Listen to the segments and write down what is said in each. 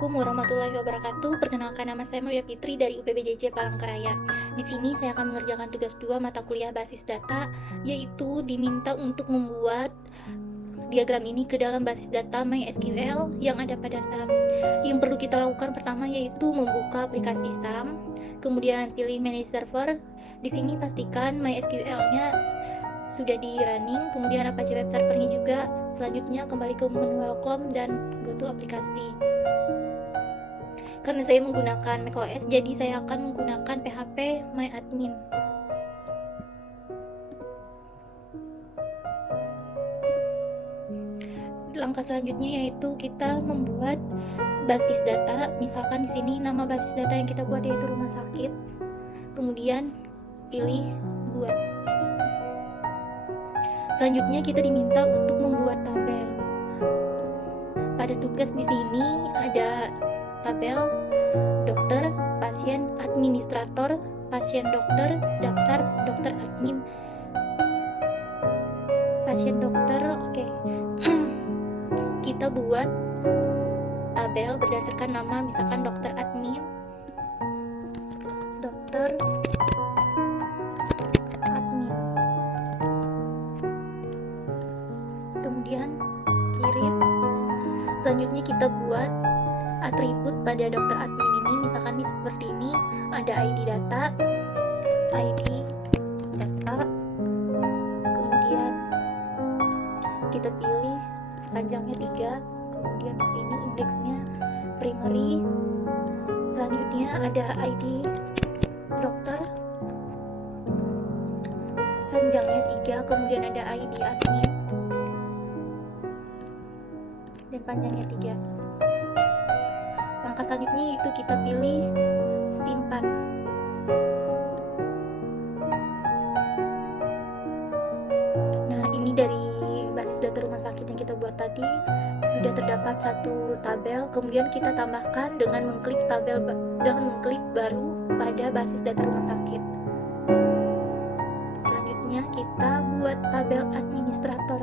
Assalamualaikum warahmatullahi wabarakatuh. Perkenalkan, nama saya Maria Fitri dari UPBJJ Palangkaraya. Di sini saya akan mengerjakan tugas 2 mata kuliah basis data, yaitu diminta untuk membuat diagram ini ke dalam basis data MySQL yang ada pada SAM. Yang perlu kita lakukan pertama yaitu membuka aplikasi SAM, kemudian pilih manage server. Di sini pastikan MySQL-nya sudah di running, kemudian Apache web servernya juga. Selanjutnya kembali ke menu welcome dan go to aplikasi. Karena saya menggunakan macOS, jadi saya akan menggunakan PHP MyAdmin. Langkah selanjutnya yaitu kita membuat basis data. Misalkan di sini nama basis data yang kita buat yaitu rumah sakit. Kemudian pilih buat. Selanjutnya kita diminta untuk membuat tabel. Pada tugas di sini ada tabel dokter, pasien, administrator, pasien dokter, daftar dokter admin, pasien dokter. Oke. Kita buat tabel berdasarkan nama, misalkan dokter admin, dokter admin. Kemudian kirim. Selanjutnya kita buat atribut pada dokter admin ini, misalkan seperti ini, ada ID data, kemudian kita pilih panjangnya 3, kemudian di sini indeksnya primary. Selanjutnya ada ID dokter, panjangnya 3, kemudian ada ID admin dan panjangnya 3. Langkah selanjutnya itu kita pilih simpan. Nah, ini dari basis data rumah sakit yang kita buat tadi sudah terdapat satu tabel. Kemudian kita tambahkan dengan mengklik baru pada basis data rumah sakit. Selanjutnya kita buat tabel administrator.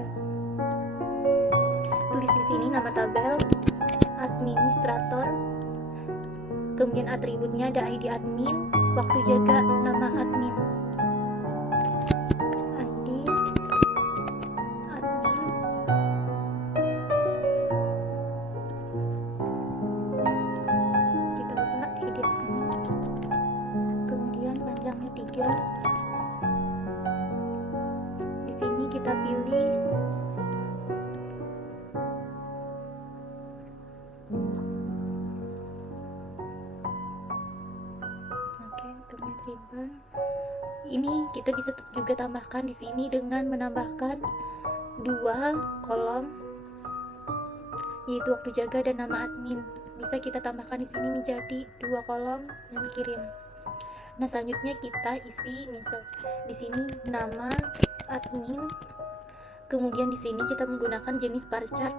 Tulis di sini nama tabel administrator. Kemudian atributnya ada ID admin, waktu jaga nama admin. ID admin. Kita buka ID admin. Kemudian panjangnya 3. Di sini kita pilih kemudian simpan. Ini kita bisa juga tambahkan di sini dengan menambahkan 2 kolom, yaitu waktu jaga dan nama admin. Bisa kita tambahkan di sini menjadi 2 kolom dan kirim. Nah, selanjutnya kita isi misal di sini nama admin. Kemudian di sini kita menggunakan jenis bar chart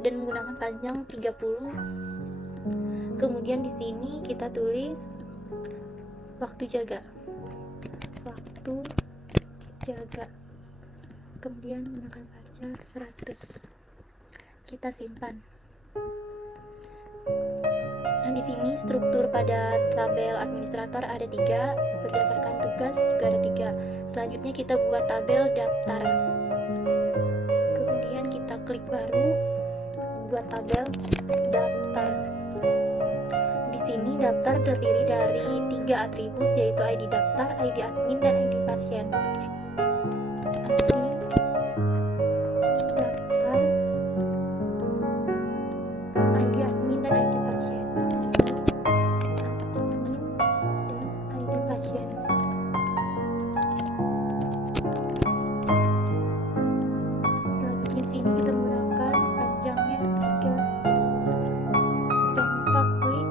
dan menggunakan panjang 30. Kemudian di sini kita tulis waktu jaga, kemudian menggunakan pacar 100. Kita simpan. Nah, di sini struktur pada tabel administrator ada 3, berdasarkan tugas juga ada 3. Selanjutnya kita buat tabel daftar. Kemudian kita klik baru, buat tabel daftar. Di sini daftar terdiri dari 3 atribut, yaitu ID daftar, ID admin, dan ID pasien. ID daftar, ID admin, dan ID pasien. Admin dan ID pasien. Selanjutnya di sini kita menggunakan panjangnya 3 dan 4 klik.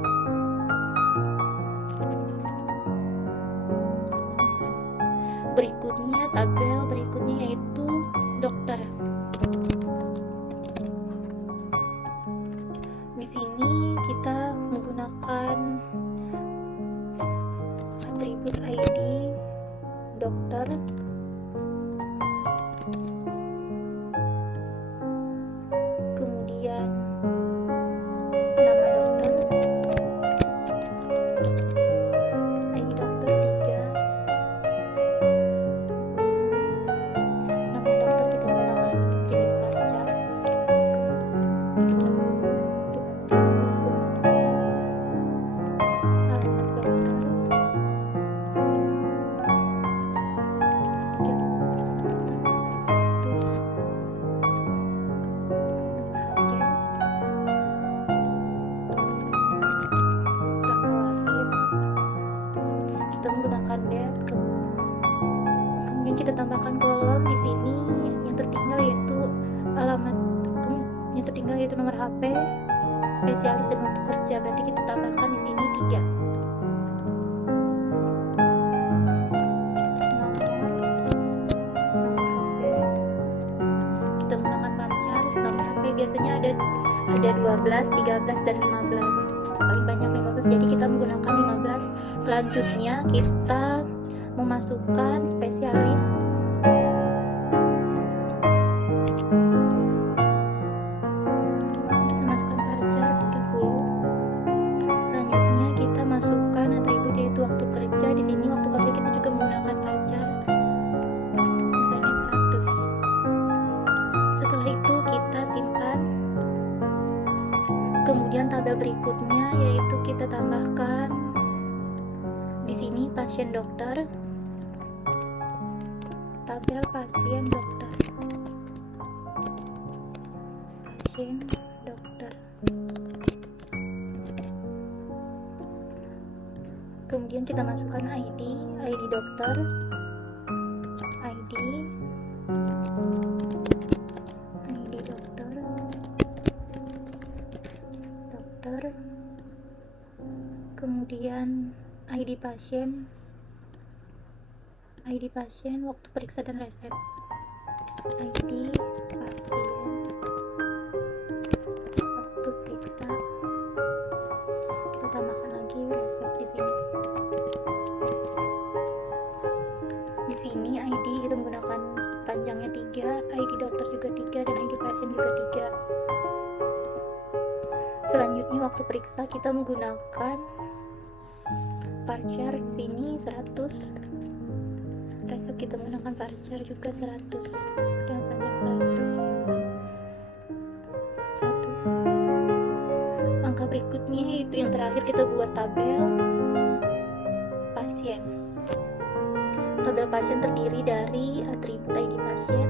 Berikutnya tabel berikutnya yaitu dokter. Di sini kita menggunakan atribut ID dokter. tertinggal yaitu nomor HP, spesialis dan waktu kerja. Berarti kita tambahkan di sini 3. Kita menggunakan voucher. Nomor HP biasanya ada 12, 13 dan 15. Paling banyak 15, jadi kita menggunakan 15. Selanjutnya kita memasukkan spesialis. Kita masukkan voucher 30. Selanjutnya kita masukkan atribut yaitu waktu kerja. Di sini waktu kerja kita juga menggunakan voucher, misalnya 100. Setelah itu kita simpan. Kemudian tabel berikutnya yaitu kita tambahkan di sini pasien dokter, tabel pasien dokter, pasien dokter. Kemudian kita masukkan ID dokter, ID dokter, kemudian ID pasien, waktu periksa dan resep, ID pasien, waktu periksa. Kita tambahkan lagi resep di sini. Resep. Di sini ID kita menggunakan panjangnya 3, ID dokter juga 3, dan ID pasien juga 3. Selanjutnya waktu periksa kita menggunakan voucher di sini 100. Resep kita menggunakan voucher juga 100 dan panjang 100. 1. Angka berikutnya itu yang terakhir, kita buat tabel pasien. Tabel pasien terdiri dari atribut ID pasien,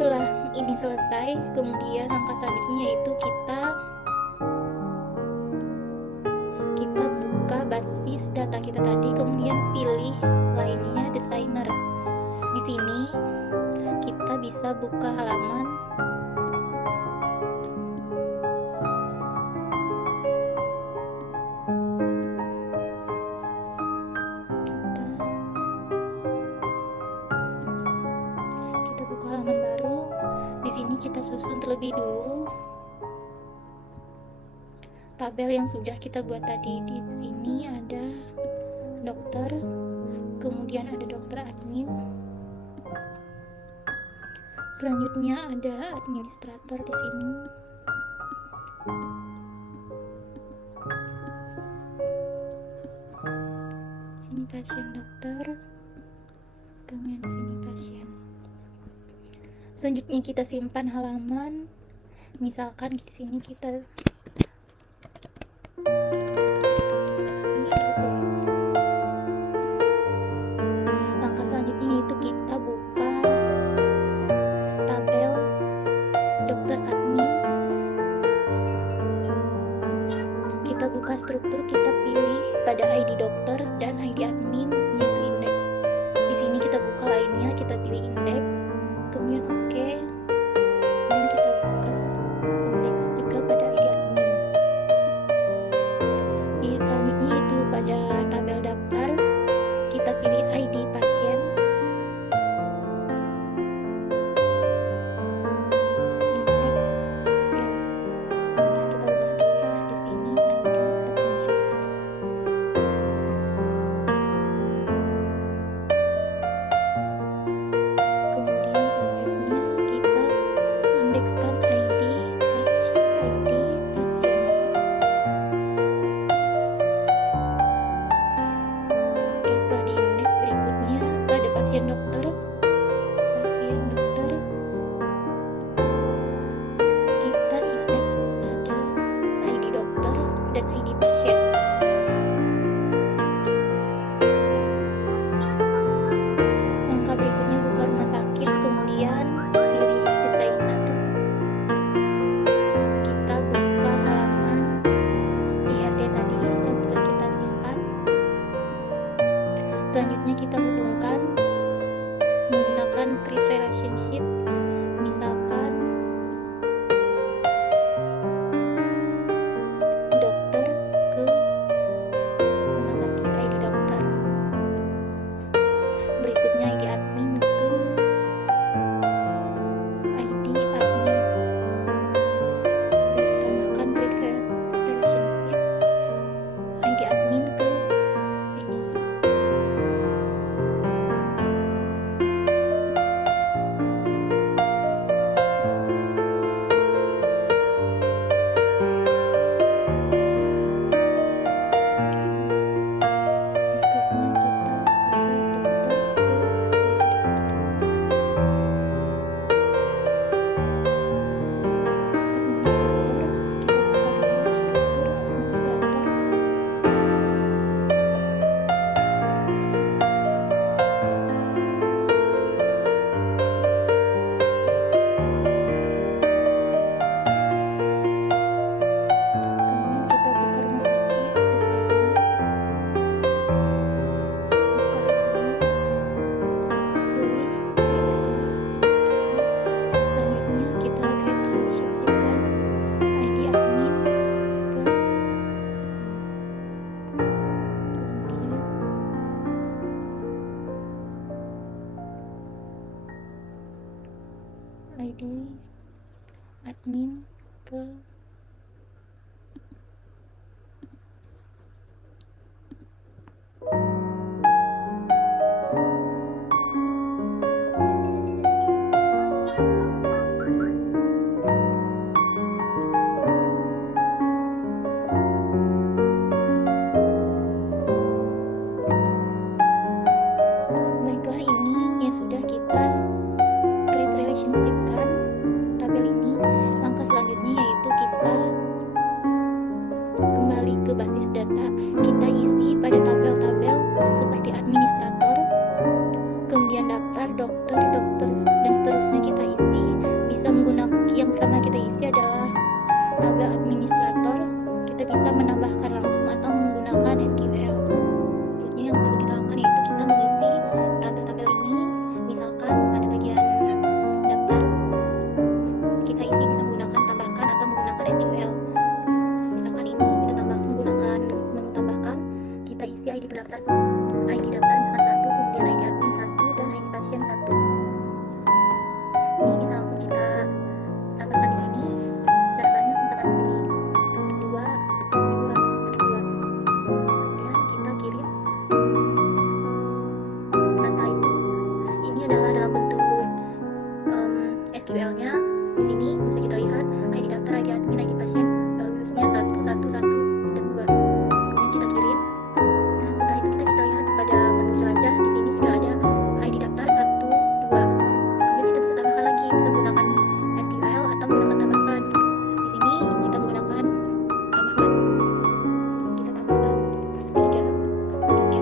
Setelah ini selesai, kemudian langkah selanjutnya yaitu kita buka basis data kita tadi, kemudian pilih lainnya designer. Di sini kita bisa buka halaman baru. Di sini kita susun terlebih dulu tabel yang sudah kita buat tadi. Di sini ada dokter, kemudian ada dokter admin, selanjutnya ada administrator di sini. Di sini pasien dokter, kemudian di sini pasien. Selanjutnya kita simpan halaman. Misalkan di sini kita langkah selanjutnya yaitu kita buka tabel dokter admin. Kita buka struktur, kita pilih pada ID dokter dan ID admin yaitu indeks. Di sini kita buka lainnya, kita pilih indeks, kemudian oke, dan kita buka indeks juga pada ID admin. Di selanjutnya itu pada tabel daftar kita pilih ID pasien, indeks, oke. Bentar kita ubah dulu ya, di sini ID admin. pasien. Langkah berikutnya buka rumah sakit, kemudian pilih desainer. Kita buka halaman IRD tadi yang telah kita simpan. Selanjutnya kita hubungkan menggunakan create relationship, misalkan dokter ke rumah sakit, ID dokter. Berikutnya ID admin ke ID admin. Tambahkan create relationship ID admin ke sini. ID admin ke baiklah, ini yang sudah kita create relationship kan tabel ini. Langkah selanjutnya yaitu kita kembali ke basis data, kita isi pada tabel-tabel seperti administrator, kemudian daftar dokter, dan seterusnya kita isi. Bisa menggunakan yang pertama kita isi adalah tabel administrator, kita bisa menambahkan langsung atau menggunakan SQL. Berikutnya yang perlu kita lakukan yaitu kita mengisi tabel-tabel ini. Misalkan pada bagian daftar kita isi bisa menggunakan tambahkan atau menggunakan SQL. Misalkan ini kita menggunakan menu tambahkan, kita isi ID pendaftar, ID daftar misalkan 1, kemudian ID admin 1 dan ID pasien 1. Ini bisa langsung kita tambahkan di sini secara banyak, misalkan di sini 2, 2, 2. Kemudian kita kirim. Nah setelah itu ini adalah dalam bentuk SQL-nya. Di sini bisa kita lihat ID daftar, ID admin, ID pasien, values-nya 1, 1, 1, dan 2. Kemudian kita kirim. Setelah itu kita bisa lihat pada menu jelajah di sini sudah ada ID daftar 1, 2. Kemudian kita bisa tambahkan lagi, bisa menggunakan SQL atau menggunakan tambahkan. Di sini kita menggunakan tambahkan. Kita tambahkan 3, 3, 3.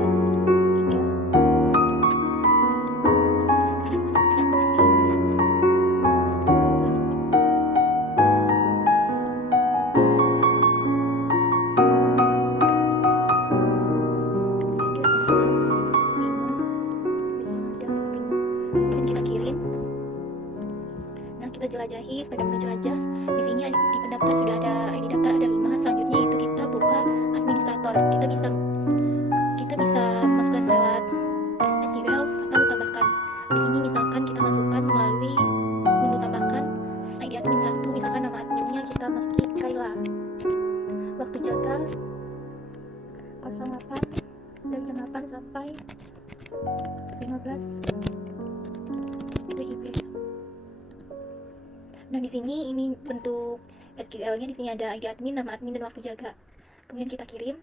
Kemudian kita kirim. Nah kita jelajahi pada menu jelajah. Di sini di pendaftar sudah ada ID daftar ada 5. Selanjutnya itu kita buka administrator. Kita bisa masukkan lewat SQL atau tambahkan. Di sini misalkan kita masukkan melalui menu tambahkan ID admin 1, misalkan nama adminnya kita masuki Kayla. Waktu jaga 08 dari jam 8 sampai 15 WIB. Nah di sini ini bentuk SQL-nya, di sini ada ID admin, nama admin, dan waktu jaga. Kemudian kita kirim.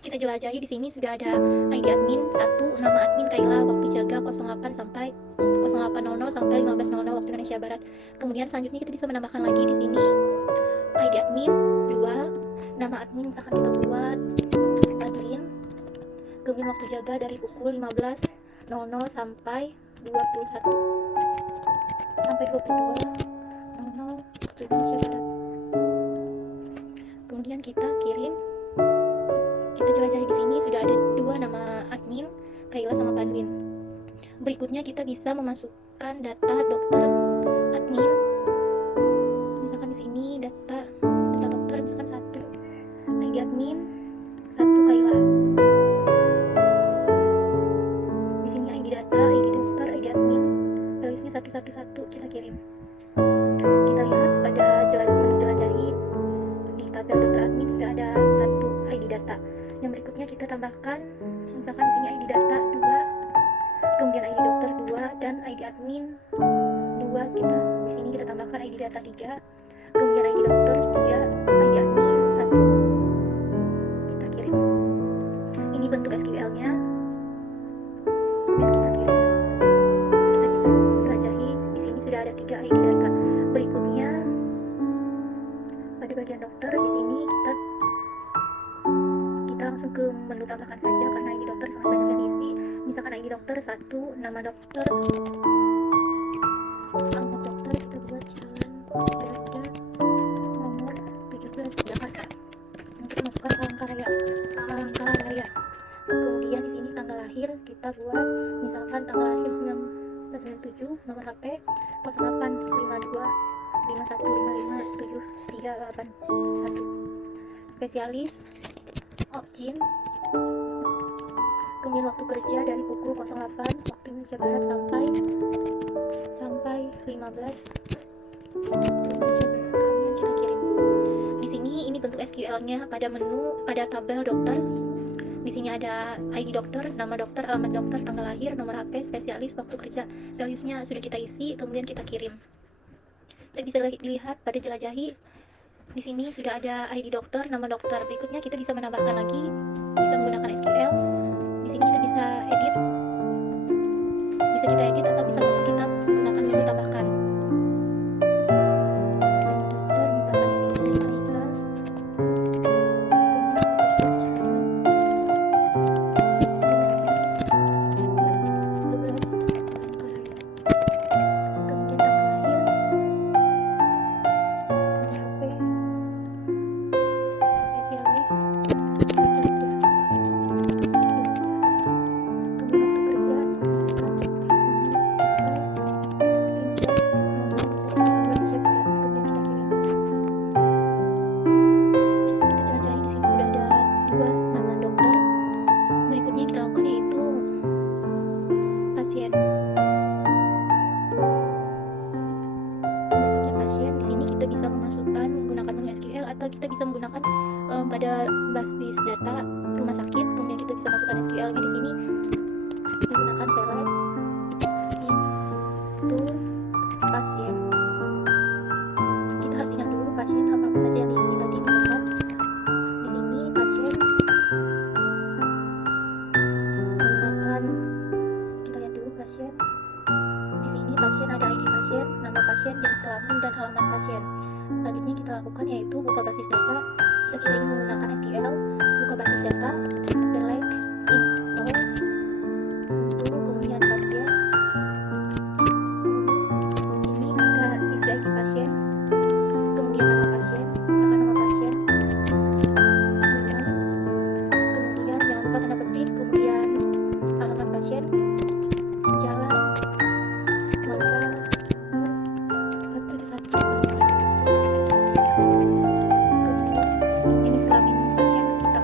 Kita jelajahi di sini sudah ada ID admin 1, nama admin Kayla, waktu jaga 08 sampai 08.00 sampai 15.00 waktu Indonesia Barat. Kemudian selanjutnya kita bisa menambahkan lagi di sini ID admin 2, nama admin misalkan kita buat admin, kemudian waktu jaga dari pukul 15.00 sampai 21 sampai 22.00 waktu Indonesia Barat. Kemudian kita kirim, kita jelajahi. Di sini sudah ada 2 nama admin, Kayla sama Padwin. Berikutnya kita bisa memasukkan data dokter admin. Misalkan di sini data dokter misalkan 1 ID admin, 1 Kayla. Di sini ID data, ID dokter, ID admin. Valuesnya 111 kita kirim. Kita lihat pada menu jelajahi di tabel dokter admin sudah ada 1 ID data. Yang berikutnya kita tambahkan, misalkan di sini ID data 2, kemudian ID dokter 2 dan ID admin 2. Kita di sini kita tambahkan ID data 3, kemudian ID dokter 3, ID admin 1. Kita kirim. Ini bentuk SQL-nya. Dan kita kirim. Kita bisa jelajahi. Di sini sudah ada 3 ID data. Berikutnya pada bagian dokter, di sini kita langsung ke menu tambahkan saja karena ID dokter sangat banyak yang diisi. Misalkan ID dokter 1, nama dokter, alamat dokter kita buat Jalan Belanda nomor 17 Jakarta. Kita masukkan Palangkaraya. Kemudian di sini tanggal lahir kita buat misalkan tanggal lahir 1997, nomor HP 085251557381. Spesialis Opjin, kemudian waktu kerja dari pukul 08 waktu Indonesia Barat sampai 15 kemudian kita kirim. Di sini ini bentuk SQL-nya pada menu, pada tabel dokter. Di sini ada ID dokter, nama dokter, alamat dokter, tanggal lahir, nomor HP, spesialis, waktu kerja, values-nya sudah kita isi, kemudian kita kirim. Kita bisa dilihat pada jelajahi. Di sini sudah ada ID dokter, nama dokter. Berikutnya kita bisa menambahkan lagi, bisa menggunakan SQL. Di sini kita bisa edit atau bisa langsung kita gunakan menu tambahkan. ID dokter, misalkan di sini Raisa. Kita bisa menggunakan pada basis data rumah sakit, kemudian kita bisa masukkan SQL-nya di sini menggunakan select into pasien. Kita harus ingat dulu pasien apa saja yang diisi tadi. Misalkan di sini pasien menggunakan, kita lihat dulu pasien. Di sini pasien ada ID pasien, nama pasien, jenis kelamin dan alamat pasien. Selanjutnya kita lakukan yaitu buka basis data. Jika kita ingin menggunakan SQL, buka basis data, select into kemudian pasien. Terus di sini kita isi ID pasien, kemudian nama pasien, misalkan nama pasien, kemudian jangan lupa tanda petik, kemudian alamat pasien, Jalan Mangga 111. Jenis kelamin pasien kita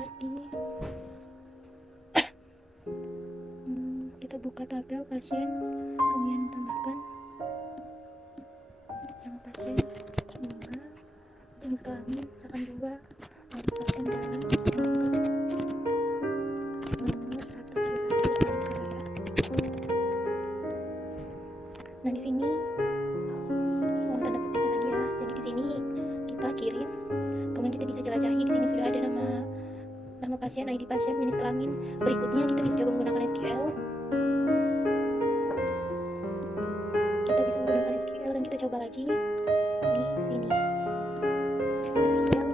lihat di kita buka tabel pasien, kemudian tambahkan nama pasien 2, jenis kelamin misalkan 2, pasien dalam nomor 171 ya. Nah di sini tanda petiknya tadi ya. Jadi di sini kita kirim, kemudian kita bisa jelajahi. Di sini sudah ada nama pasien, ID pasien, jenis kelamin. Berikutnya kita bisa coba menggunakan SQL. Kita bisa menggunakan SQL dan kita coba lagi di sini. SQL.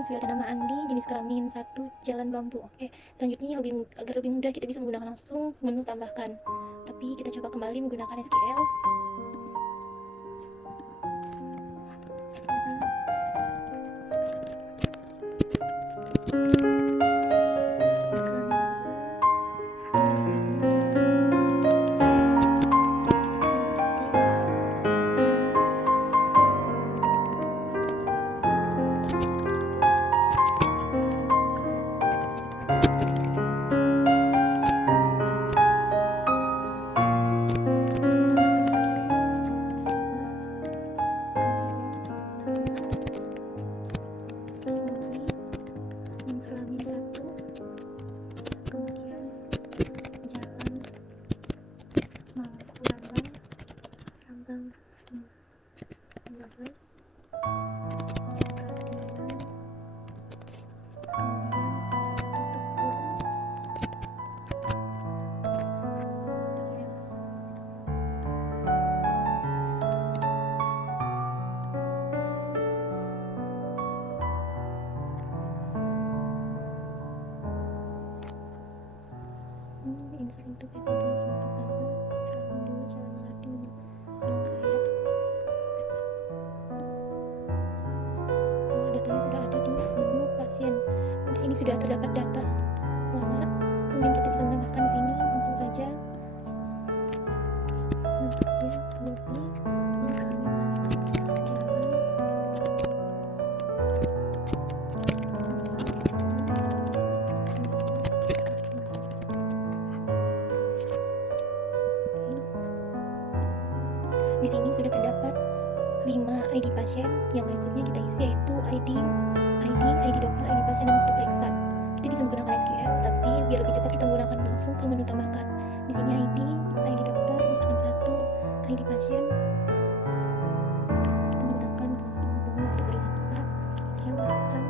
Sudah ada nama Andi, jenis kelamin 1, jalan bambu. Oke, selanjutnya agar lebih mudah kita bisa menggunakan langsung menu tambahkan. Tapi kita coba kembali menggunakan SQL. Insert itu kesimpulan sempat lama saling dulu jangan mati datanya sudah ada di menu pasien. Di sini sudah terdapat data nama, kemudian kita bisa menambahkan di sini langsung saja. Bobi jalan di sini sudah terdapat 5 ID pasien. Yang berikutnya kita isi yaitu ID dokter, ID pasien, dan waktu periksa. Kita bisa menggunakan SQL, tapi biar lebih cepat kita menggunakan langsung ke menu tambahkan. Di sini ID dokter, misalkan 1, ID pasien. Kita menggunakan bunga waktu periksa yang menggunakan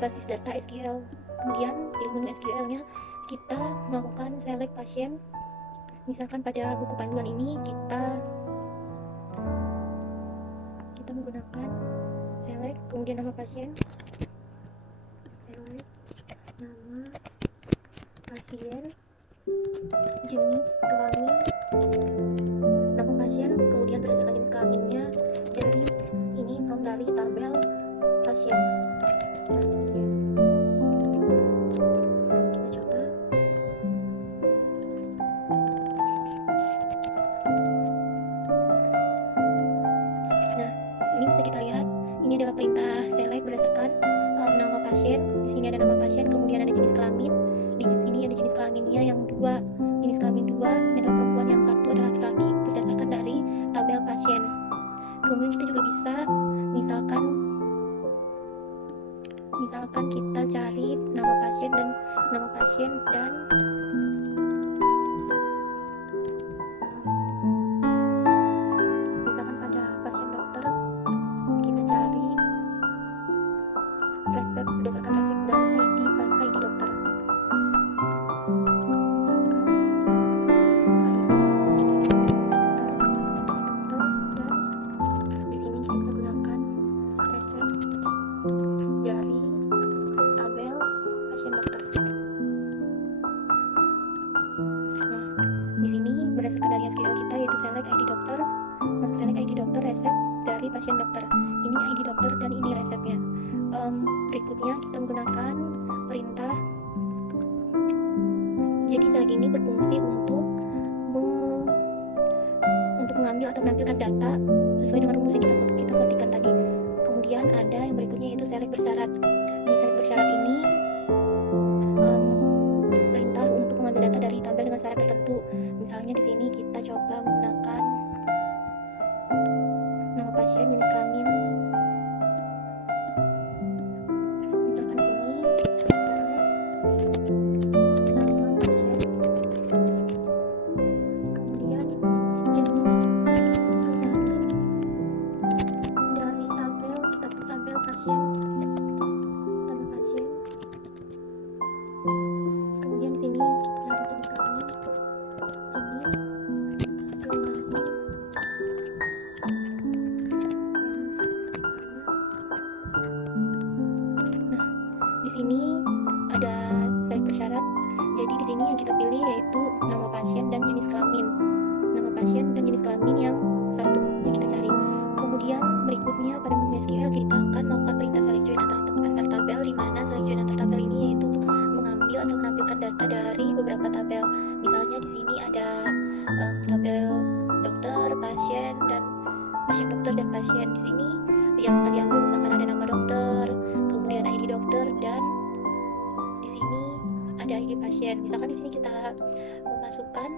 basis data SQL. Kemudian pilih menu SQL-nya, kita melakukan select pasien. Misalkan pada buku panduan ini kita menggunakan select, kemudian nama pasien, select nama pasien, jenis kelamin, nama pasien, kemudian berdasarkan jenis kelaminnya dari tabel pasien. Kita coba. Nah, ini bisa kita lihat, ini adalah perintah select berdasarkan nama pasien. Di sini ada nama pasien, kemudian ada jenis kelamin. Di sini ada jenis kelaminnya yang dua, jenis kelamin 2, ini adalah perempuan, yang 1 adalah laki-laki, berdasarkan dari tabel pasien. Kemudian kita juga bisa misalkan kita cari nama pasien dan misalkan pada pasien dokter kita cari resep berdasarkan resep dan ID dokter. Berdasarkan dari SQL kita, yaitu select ID dokter, masuk select ID dokter, resep dari pasien dokter. Ini ID dokter dan ini resepnya. Berikutnya kita menggunakan perintah. Jadi select ini berfungsi untuk mengambil atau menampilkan data sesuai dengan rumus yang kita ketikkan tadi. Kemudian ada yang berikutnya yaitu select bersyarat. Di select bersyarat ini perintah untuk mengambil data dari tabel dengan syarat tertentu. Misalnya di sini kita coba menggunakan nama pasien, jenis kelamin. Misalkan di sini nama pasien, kemudian jenis kelamin. Dari tabel kita ke tabel pasien, nama pasien. Kemudian di sini kita cari jenis kelamin, di sini ada select bersyarat. Jadi di sini yang kita pilih yaitu nama pasien dan jenis kelamin. Nama pasien dan jenis kelamin yang satu yang kita cari. Kemudian berikutnya pada menu SQL kita akan melakukan perintah select join antar tabel, di mana select join antar tabel ini yaitu mengambil atau menampilkan data dari beberapa tabel. Misalnya di sini ada tabel dokter, pasien, dan pasien dokter dan pasien. Di sini yang akan diambil misalkan ada nama dokter, kemudian ID dokter, dan di sini ada ID pasien. Misalkan di sini kita memasukkan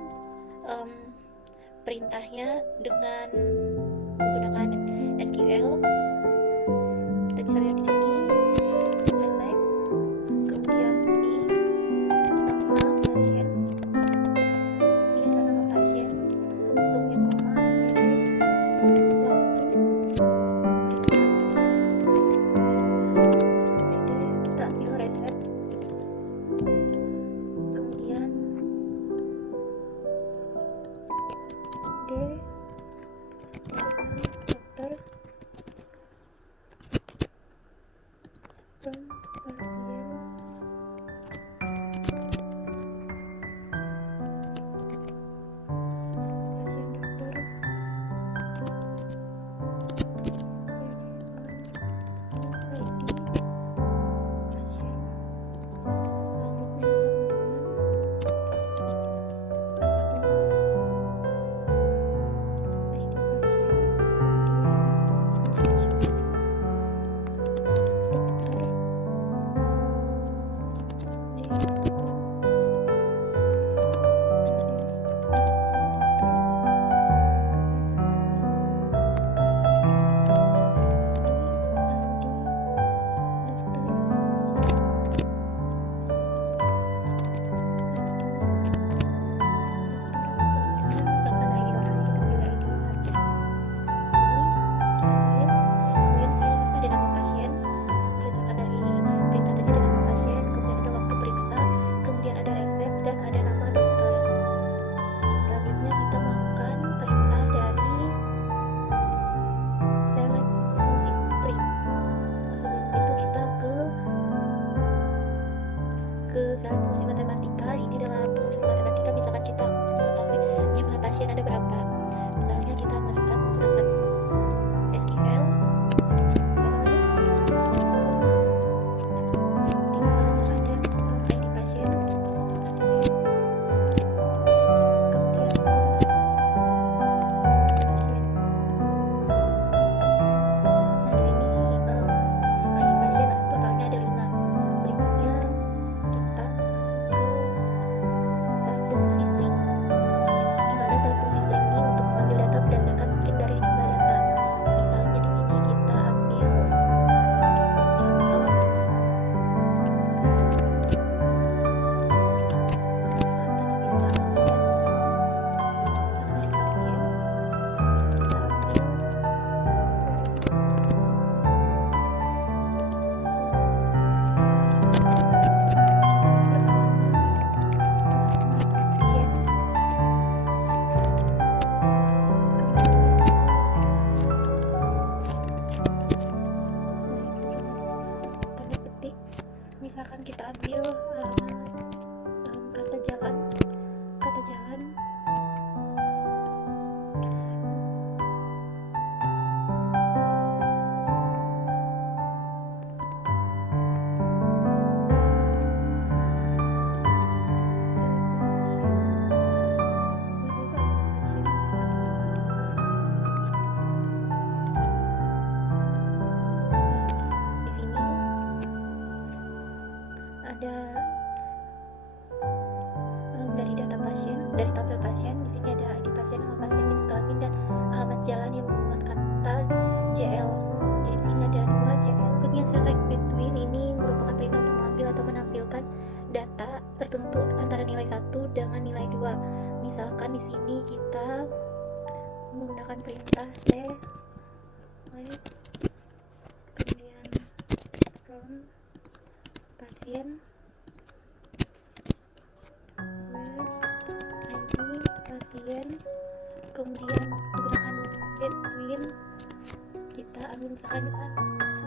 perintahnya dengan menggunakan SQL. Kita bisa lihat di sini select, kemudian di nama pasien, ini adalah nama pasien, kemudian koma, waktu kita ambil resep, kemudian D nama dokter, pasien, dokter, ID pasien. Selanjutnya kita melakukan perintah dari select fungsi string. Sebelum itu kita ke select fungsi matematika. Ini adalah fungsi matematika, misalkan kita mengetahui jumlah pasien ada berapa. Misalnya kita masukkan menggunakan SQL select, misalnya ada ID pasien, kemudian pasien. Nah di sini ID pasien totalnya ada 5. Berikutnya kita masuk ke select fungsi string, di mana select fungsi string ini untuk mengambil data berdasarkan string dari jumlah data. Misalnya di sini kita ambil contoh misalkan kita ambil kata jalan, ada dari data pasien, dari tabel pasien. Di sini ada ID pasien, nama pasien, jenis kelamin, dan alamat jalan yang membuat kata JL. Jadi di sini ada 2 JL. Berikutnya select between, ini merupakan perintah untuk mengambil atau menampilkan data tertentu antara nilai 1 dengan nilai 2. Misalkan di sini kita menggunakan perintah select, kemudian from pasien ID pasien, kemudian menggunakan between, kita ambil misalkan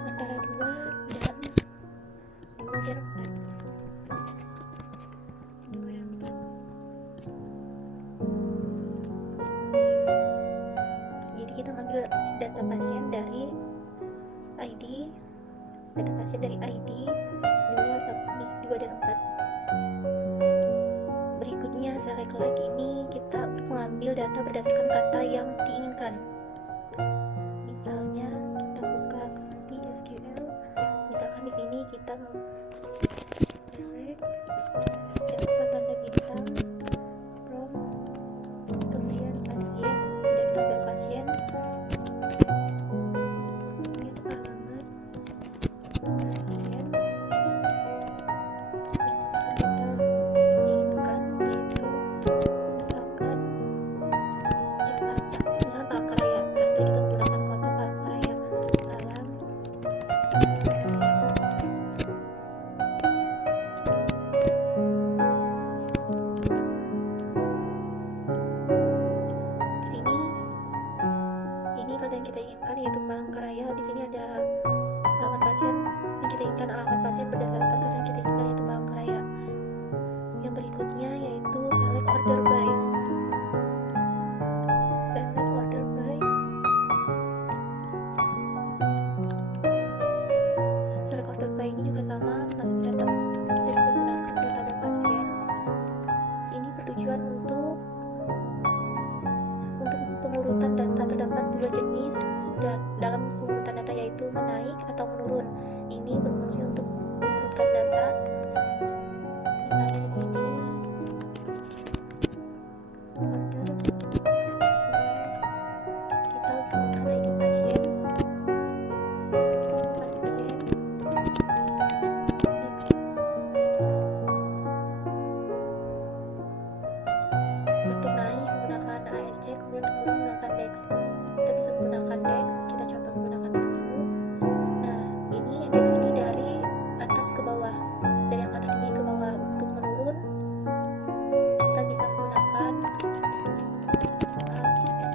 antara 2 dan 4. Jadi kita ngambil data pasien dari ID, data pasien dari ID 2 dan 4. Berikutnya select like, ini kita mengambil data berdasarkan kata yang diinginkan. Misalnya kita buka di SQL, misalkan di sini kita mau select dapat tanda bintang from, kemudian pasien dan tabel pasien, kemudian alamat pasien yang sekarang kita inginkan, yaitu misalkan Jakarta, misalkan Palangkaraya, karena kita menggunakan kota Palangkaraya, alam. Di sini ini kata yang kita inginkan yaitu Palangkaraya. Di sini ada alamat pasien yang kita inginkan, alamat pasien berdasarkan kata yang kita inginkan yaitu Palangkaraya. Yang berikutnya yaitu select order by. Select order by. Select order by ini juga sama, masuk data. Kita bisa gunakan data pasien. Ini bertujuan untuk pengurutan data. Terdapat 2 jenis dalam pengurutan data, yaitu menaik atau menurun. Ini berfungsi untuk mengurutkan data. Misalnya di sini order, kita gunakan ID pasien, next. Untuk naik menggunakan ASC, kemudian menggunakan DEX. Kita bisa menggunakan DEX, kita coba menggunakan DEX dulu. Nah, ini DEX ini dari atas ke bawah, dari angka tertinggi ke bawah. Untuk menurun, kita bisa menggunakan ASC.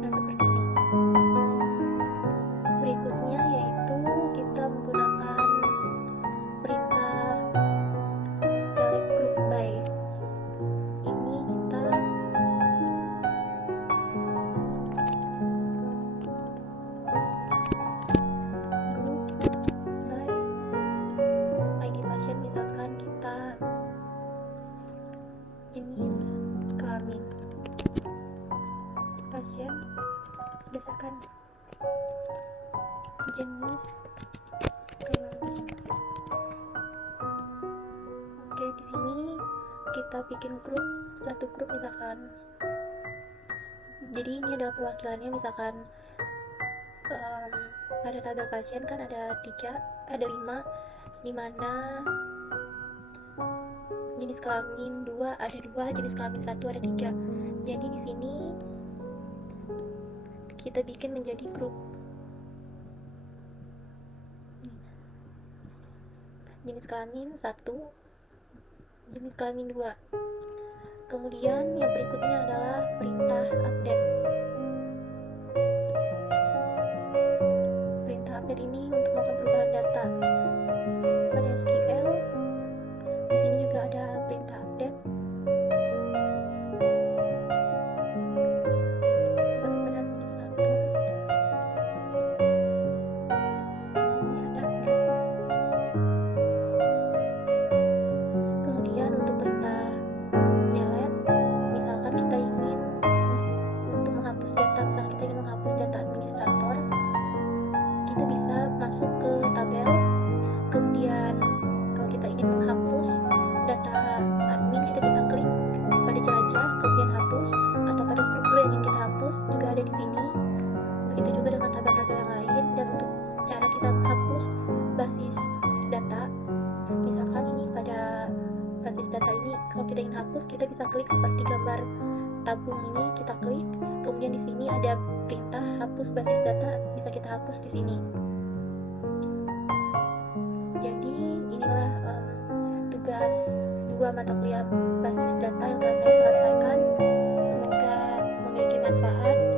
Nah, seperti ini. Berikutnya yaitu kita menggunakan perintah select group by. Ini kita group by ID pasien, misalkan kita jenis kelamin pasien berdasarkan jenis kelamin. Oke, di sini kita bikin grup, satu grup misalkan. Jadi ini adalah perwakilannya, misalkan pada tabel pasien kan ada 5, dimana jenis kelamin 2 ada 2, jenis kelamin 1 ada 3. Jadi di sini kita bikin menjadi grup. Jenis kelamin 1, jenis kelamin 2. Kemudian yang berikutnya adalah perintah update. Perintah update ini untuk melakukan perubahan data pada SQL. Di sini juga ada perintah update. Pada administrator. Di sini ada update. Kemudian untuk perintah delete, misalkan kita ingin untuk menghapus data, misalkan kita ingin menghapus data administrator, kita bisa masuk ke tabel Kemudian kalau kita ingin menghapus data admin, kita bisa klik pada jelajah kemudian hapus, atau pada struktur yang ingin kita hapus juga ada di sini. Begitu juga dengan tabel-tabel yang lain. Dan untuk cara kita menghapus basis data, misalkan ini pada basis data ini, kalau kita ingin hapus, kita bisa klik seperti gambar tabung ini, kita klik, kemudian di sini ada perintah hapus basis data, bisa kita hapus di sini. Jadi inilah tugas 2 mata kuliah basis data yang telah saya selesaikan. Semoga memiliki manfaat.